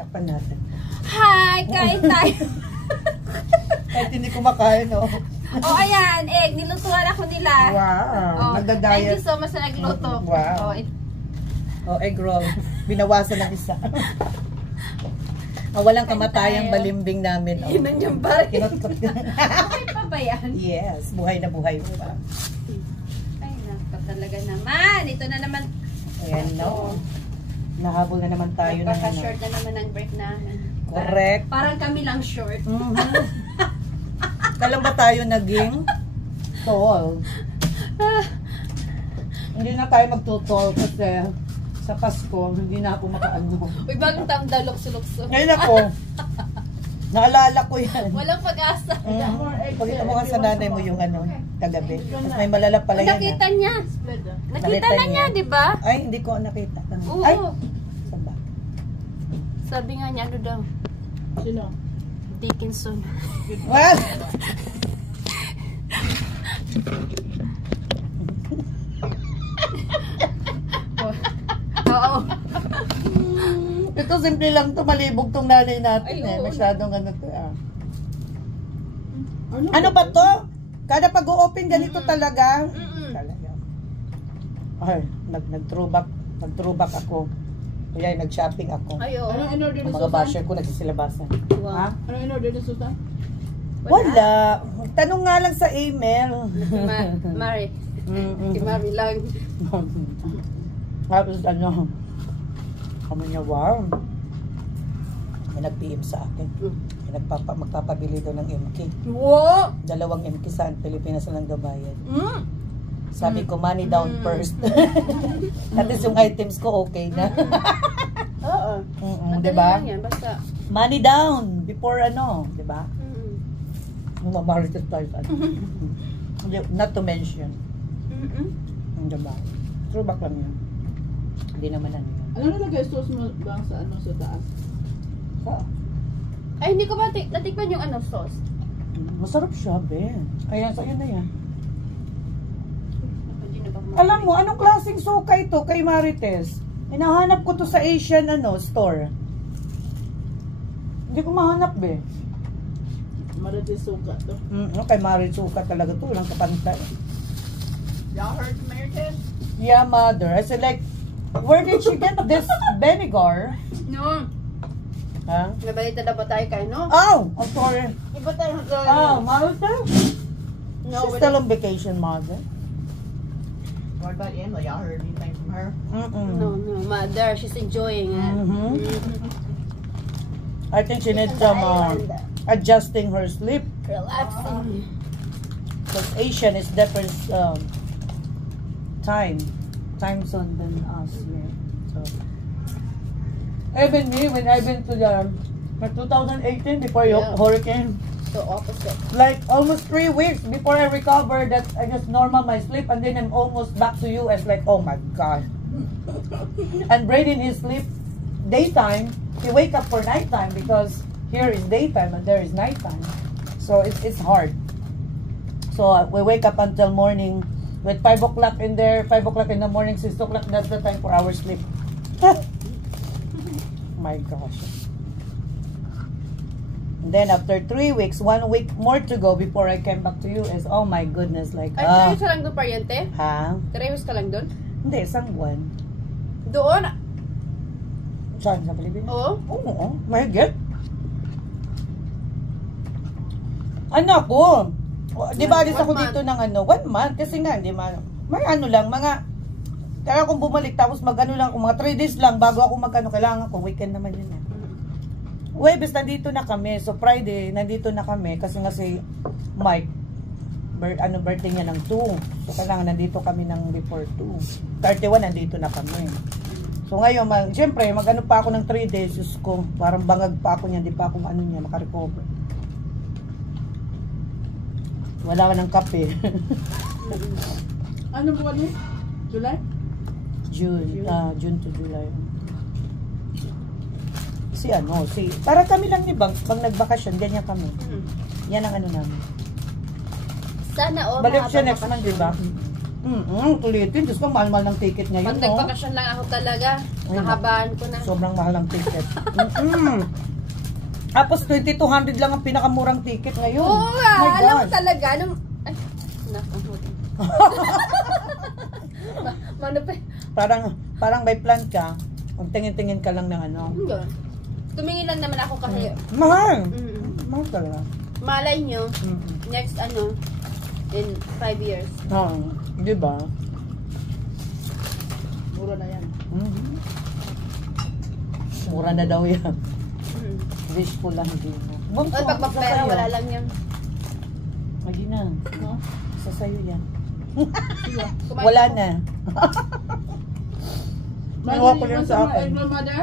Takpan natin. Hi! Kain tayo! Kahit hindi kumakain, oh. Oh, ayan. Egg. Nilutuan ako nila. Wow. Oh, Nagda-diet. thank you so much na nagluto. Wow. Egg roll. Binawasan ng isa. Walang kamatayang balimbing namin. Yun ang yung bari. Okay pa ba yan? Yes. Buhay na buhay pa. Ay, naka talaga naman. Ito na naman. Ayan, no. Nahabol na naman tayo na. Napaka-short na naman ang break namin. Correct. Parang kami lang short. Kailan ba tayo naging tall? Hindi na tayo magtutol kasi sa Pasko, hindi na ako makaano. Uy, bagong taong daw, lukso-lukso. Ngayon ako, naalala ko yan. Walang pag-asa. Pagkita mo nga sa nanay mo yung ano, kagabi. Tapos may malalap pala yan. Nakita niya. Nakita na niya, di ba? Ay, hindi ko nakita. Oo. Ay, saan ba? Sabi nga niya, ano daw? Sino? Dickinson. What? Oo. Ito simple lang to, malibog tong nanay natin. Ay, oo. Masyadong ano to Ano ba to? Kada pag-o-open ganito talaga. Talaga. Ay, nag-throwback ako. Kaya nag-shopping ako. Ay, oo. Ano in-order ni Ang mga Susan? basher ko nagsisilabasan. Wow. Ha? Ano in-order ni Susan? Wala. Tanong nga lang sa email. Mari. Si Mari lang. Tapos ano, kami niya, wow. May nag-PM sa akin. May magpapabili daw ng MK. Wow! 2 MK saan? Pilipinas na lang daw bayad. Sabi ko, money down first. At least yung items ko okay na. Oo. Diba? Yan, basta. Money down before ano, diba? Mamarites tayo. Not to mention. Diba? Throwback lang yun. Hindi naman ano yun. Ano nalagay sauce mo ba sa ano sa taas? Ay, hindi ko ba natikman yung ano sauce? Masarap siya, be. Ayan, sa'yo na yan. Alam mo, anong klaseng suka ito kay Marites? Hinahanap ko to sa Asian store. Hindi ko mahanap, be. Marites suka to. Kay Marites suka talaga to. Walang kapantay. Y'all heard the Marites? Yeah, mother. I said like, where did she get this vinegar? No. Ha? Nabalita na ba tayo kayo, no? Oh, I'm sorry. Iba tayo. Oh, Marites? No, She's still on vacation, mother. What about Emma? Y'all heard anything from her? No, mother, she's enjoying it. I think she needs some adjusting her sleep. Relaxing. Because Asian is different time zone than us here. So even me, when I've been to the 2018 before Yeah. hurricane, So opposite. like almost 3 weeks before I recovered, that I just normal my sleep, and then I'm almost back to US. Like, oh my god. And Braden, he sleep daytime, he wake up for nighttime because here is daytime and there is nighttime. So it's hard. So we wake up until morning with 5 o'clock in there, 5 o'clock in the morning, 6 o'clock, that's the time for our sleep. My gosh. And then after 3 weeks, 1 week more to go before I came back to US. Oh my goodness, like, Ay, 3 weeks ka lang doon, pariente? ha? 3 weeks ka lang doon? Hindi, isang buwan. Doon? Saan? Sa Pilipinas? Oo. Oo, mahigit. Ano ako? Di ba alis ako dito ng 1 month? Kasi nga, di ba, may ano lang, mga, kaya akong bumalik, tapos mag-ano lang, kung mga 3 days lang, bago ako mag-ano, kailangan ko, weekend naman yun. Webes, nandito na kami. So, Friday, nandito na kami. Kasi nga si Mike, birthday niya ng 2. So, kailangan nandito kami ng before 2. 31, nandito na kami. So, ngayon, siyempre, mag-ano pa ako ng 3 days. Diyos ko, parang bangag pa ako niya. Di pa ako makarecover. Wala ka ng kape. Ano buwan niya? July? June to July. Para kami lang ni Banks, pag nagbakasyon, ganyan kami. Yan ang ano namin. Sana all Balik siya mahabang next month, di ba? Tulitin. Diyos ko, mahal-mahal ng ticket ngayon, Pag no? nagpakasyon lang ako talaga, nahabaan ko na. Sobrang mahal ang ticket. Tapos 2,200 lang ang pinakamurang ticket ngayon. Oo nga, My alam mo God. talaga. Ay, naku. Mano pa? Parang may plan ka. Kung tingin-tingin ka lang ng ano. Hindi. Tumingin lang naman ako kasi. Mahal. Mm. Mahal talaga. Malay nyo, next in 5 years. Oo. Di ba? Mura na yan. Mura na daw yan. Mm. Wishful lang din. Ay, pag magpera, wala lang yan. Hindi na. No? Sa sayo yan. Sige. Kumain Wala ako. na. Mother, ko you yan want sa some more akin. egg roll, mother?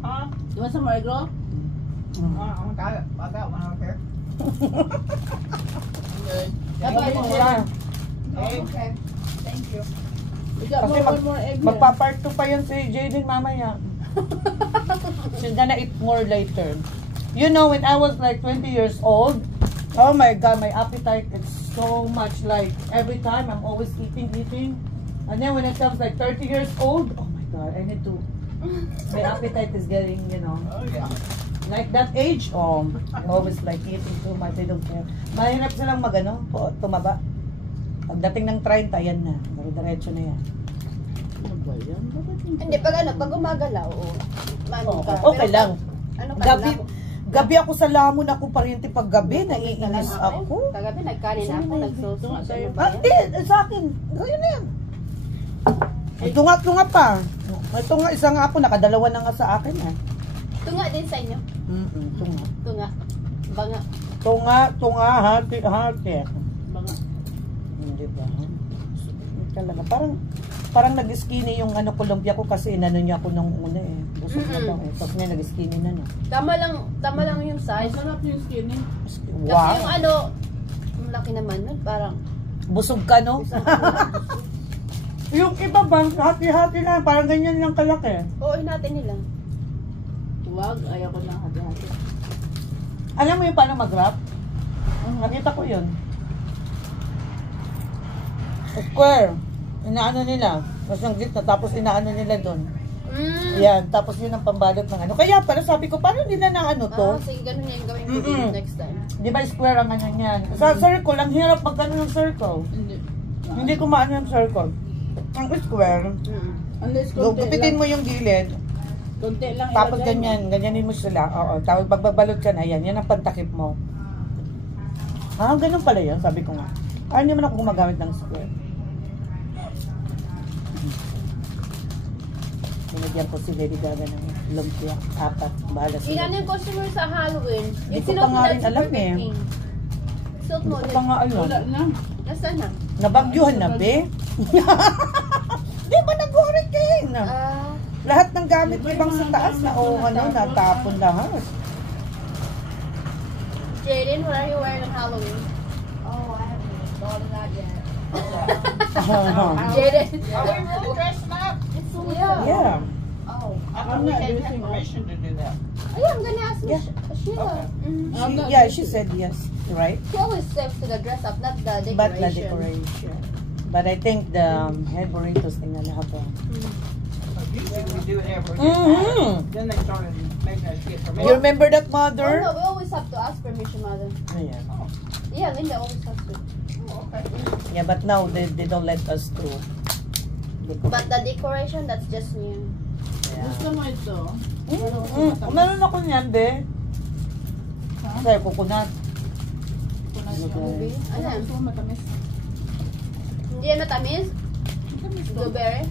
Huh? You want some more egg roll? I got one over here. Good. Yeah. Okay. Thank you. We got Kasi one more egg here. magpa-part 2 pa yun si Jaden mamaya. She's gonna eat more later. You know, when I was like 20 years old, oh my God, my appetite is so much like every time I'm always eating. And then when it comes like 30 years old, oh my God, I need to, my appetite is getting, you know, Oh, yeah. like that age, I always like eating too much, I don't care. Mahirap silang tumaba. Pagdating ng 30, yan na. Diretso na yan. Ano ba yan? Bakit hindi? Hindi, pag gumagalaw, Oo, ka. okay Pero lang. Ano ka Gabi, gabi ako sa lamon ako parinti pag gabi, naiinis ako. Kagabi, nagkanin ako, nagsuso. Ah, di, sa akin. Ganyan na yan. May tunga pa. May tunga, isa nga po, nakadalawa na nga sa akin eh. Tunga din sa inyo. Tunga. Tunga. Banga. Tunga, hati. Mga Hindi ba? Talaga, parang nag-skinny yung ano kolumpia ko kasi inano niya ako nung una eh. Busog na daw eh. Tapos niya nag-skinny na no. Tama lang yung size. sarap yung skinny. Kasi yung Wow. ano, ang laki naman nun, parang Busog ka no? Yung iba bang hati-hati lang, parang ganyan lang kalaki. uuwi natin nila. Huwag, ayaw ko ng hati-hati. Alam mo yung paano mag-wrap? Nakita ko yun. Square. Inaano nila. Tapos yung gitna, tapos inaano nila doon. Yan, tapos yun ang pambalot ng ano. Kaya pala sabi ko, paano nila na ano to? Sige, ganun yung gawin ko next time. Di ba square ang ano niyan? Sa circle, ang hirap magkano ng circle. Hindi. Hindi ko maano yung circle. Ang square, Unless konti gupitin lang. mo yung gilid, Konti lang tapos ilagay mo. ganyanin mo sila. Oo, tapos pagbabalot ka na, yan ang pantakip mo. Ah, ganun pala yan, sabi ko nga. Ay, hindi man ako gumagamit ng square. Binigyan ko si Lady Gaga ng lumpia, 4, bahala Ilan sila. yung customer sa Halloween? Hindi ko pa nga rin alam eh. Suot Hindi mo ko pa nga alam. Wala na. Nasaan na? Nabagyuhan na, be? Di ba nag-hurricane? Lahat ng gamit ko ibang sa taas na, natapon lahat. Jaden, what are you wearing on Halloween? Oh, I haven't thought of that yet. Jaden. Are we really dressing up? Yeah. Oh, I I'm thought we not had dressing up. permission to do that. Oh, yeah, I'm gonna ask Yeah. Sheila. I'm not She said yes, right? She always says to the dress up, not the decoration. But the decoration. But I think the head burritos thing na lahat. Usually we do it every Mhm. Then they started making us get You permission. remember that, Oh, mother? no, we always have to ask permission, mother. Ayan. Yeah, Linda always has to. Oh, okay. Yeah, but now they don't let us to. But the decoration, that's just new. Gusto mo ito? Meron ako niyan, be. Sa'yo, coconut. Blueberry. Ano yan? Gusto mo matamis? Hindi yan matamis? Blueberry?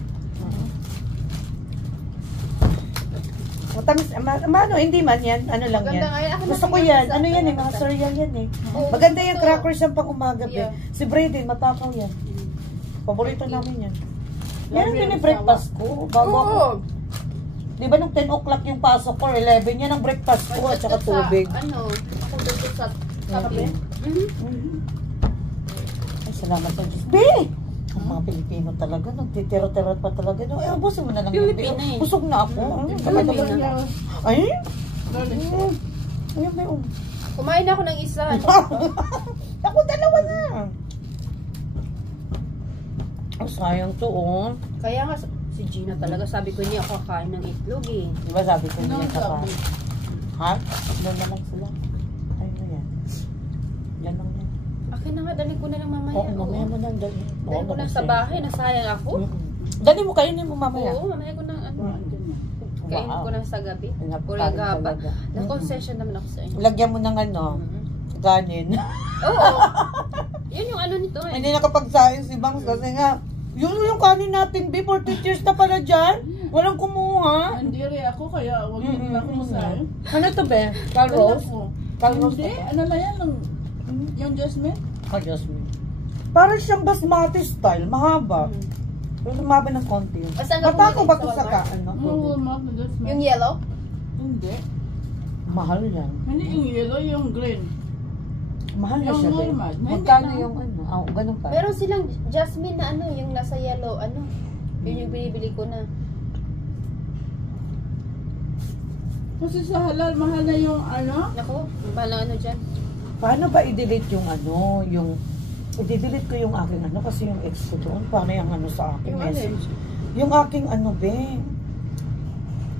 Matamis, ano, hindi man yan. Ano lang yan. Maganda nga yan. Ako Gusto ko natingin yan. sa Ano yan eh, mga basta. cereal yan eh. Oo, Maganda yung gusto. crackers yan pang umaga, be. Yeah. Si Brayden, matakaw yan. Paborito namin yan. Meron Love din yung yung breakfast ko. Bago ako. Oo. Di ba nung 10 o'clock yung pasok ko, 11 yan ang breakfast ko at saka tubig. Ano? Ako dito sa kape. Ay, salamat sa Diyos. Be! Ang mga Pilipino talaga, nagtitiro-tiro pa talaga. No, eh, ubusin mo na lang yung Pilipino eh. Busog na ako. Pilipino. Ay? Ayun ba yung... Kumain na ako ng isa. Ako, dalawa na. Oh, sayang to, oh. Kaya nga, si Gina talaga, sabi ko niya kakain ng itlog eh. Di ba sabi ko Ano niya ang sa sabi? Ha? Doon na lang sila. Ay, ano yan? Yan lang yan. Akin na nga, dali ko na lang mamaya. Oo, mamaya mo lang dali. Dali ko na sa bahay, nasayang ako. Dali mo, kainin mo mamaya. Oo, mamaya ko na ano. Andyan yan. Kainin Wow. ko na sa gabi. Napakain Pura gaba. talaga. Na-concession naman ako sa inyo. Lagyan mo ng ano, kanin. Oo. Yun yung ano nito eh. Hindi nakapagsain si Bangs kasi nga, yun yung kanin natin before 2 years na pala dyan. Walang kumuha. Hindi rin ako, kaya huwag yun na ako sa Ano to be? Carlos? Carlos Hindi, to ba? ano na yan? Yung Jasmine? Oh, Jasmine. Parang siyang basmati style, mahaba. Pero mahaba ng konti. Saan ka Bata ko ba bumili? ito Sa sa Walmart? ano? Walmart na Jasmine. Yung yellow? Hindi. Mahal yan. Hindi yung yellow, yung green. Mahal na Yung siya. eh. normal. Magkano Hindi yung ano? Ah, ganun pa. Meron silang jasmine na ano, yung nasa yellow, ano. Yun yung binibili ko na. Kasi sa halal, mahal na yung ano. Naku, pala ano dyan. Paano ba i-delete yung ano? Yung i-delete ko yung aking ano kasi yung ex ko doon. Paano yung ano sa akin Yung message? Yung aking ano be?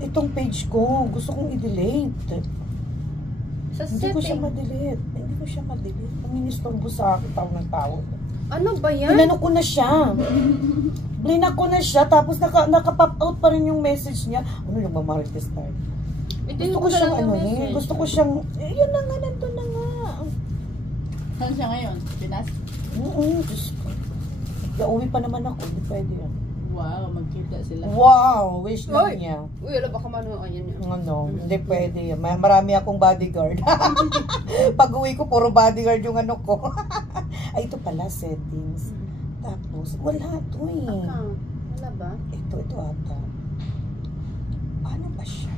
Itong page ko. Gusto kong i-delete. Sa Hindi ko siya setting. ma-delete. Hindi ko siya ma-delete. Nanginistorbo sa akin tao ng tao. Ano ba yan? Inano ko na siya. Blinak ko na siya. Tapos naka-pop out pa rin yung message niya. Ano yung mamarites tayo? Gusto ko siyang ano eh. Gusto ko siyang, yun na nga, nandun na nga. Saan siya ngayon? Pinas? Oo, Diyos ko. Uwi pa naman ako. Hindi pwede yan. Wow, magkita sila. Wow, wish lang Oy! niya. Uy, alam baka mano, ayan yan. Ano, hindi pwede yan. Marami akong bodyguard. Pag uwi ko, puro bodyguard yung ano ko. Ay, ito pala, settings. Tapos, wala to eh. Account. Wala ba? Ito ata. Paano ba siya?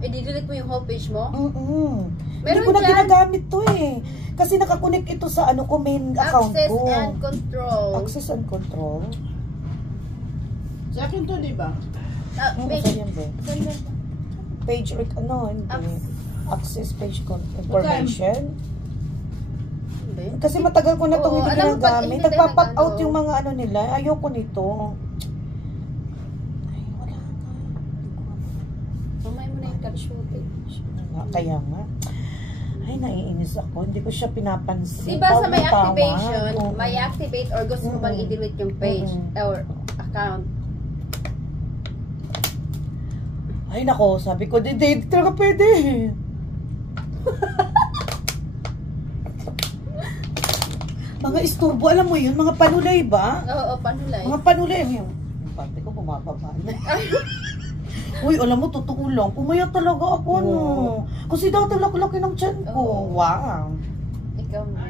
I-delete mo yung whole page mo? Hindi Meron ko na dyan. ginagamit to eh. Kasi nakakonect ito sa ano ko, main account Access ko. and control. Access and control. Sa akin to, di ba? Page. Saan yan ba? Saan yan? Page, ano, hindi. Access. Access page information. Hindi. Kasi matagal ko na itong Oo, hindi alam mo ba, ginagamit. hindi tayo Nagpa-pop out nag-ano. yung mga ano nila. Ayoko nito. Ay, wala nga. Mamay mo na yung catch footage. Kaya nga. Ay, naiinis ako. Hindi ko siya pinapansin. Diba sa may Tawag na tawag. activation, Oo. may activate or gusto mo bang i-delete yung page or account? Ay, nako. Sabi ko, di talaga pwede. Mga isturbo, alam mo yun? Mga panulay ba? Oo, panulay. Mga panulay. Yung pati ko bumababa na. Uy, alam mo, totoo lang. Pumayat talaga ako, no. Kasi dati laki-laki ng tiyan ko. Oo. Wow. Ikaw na.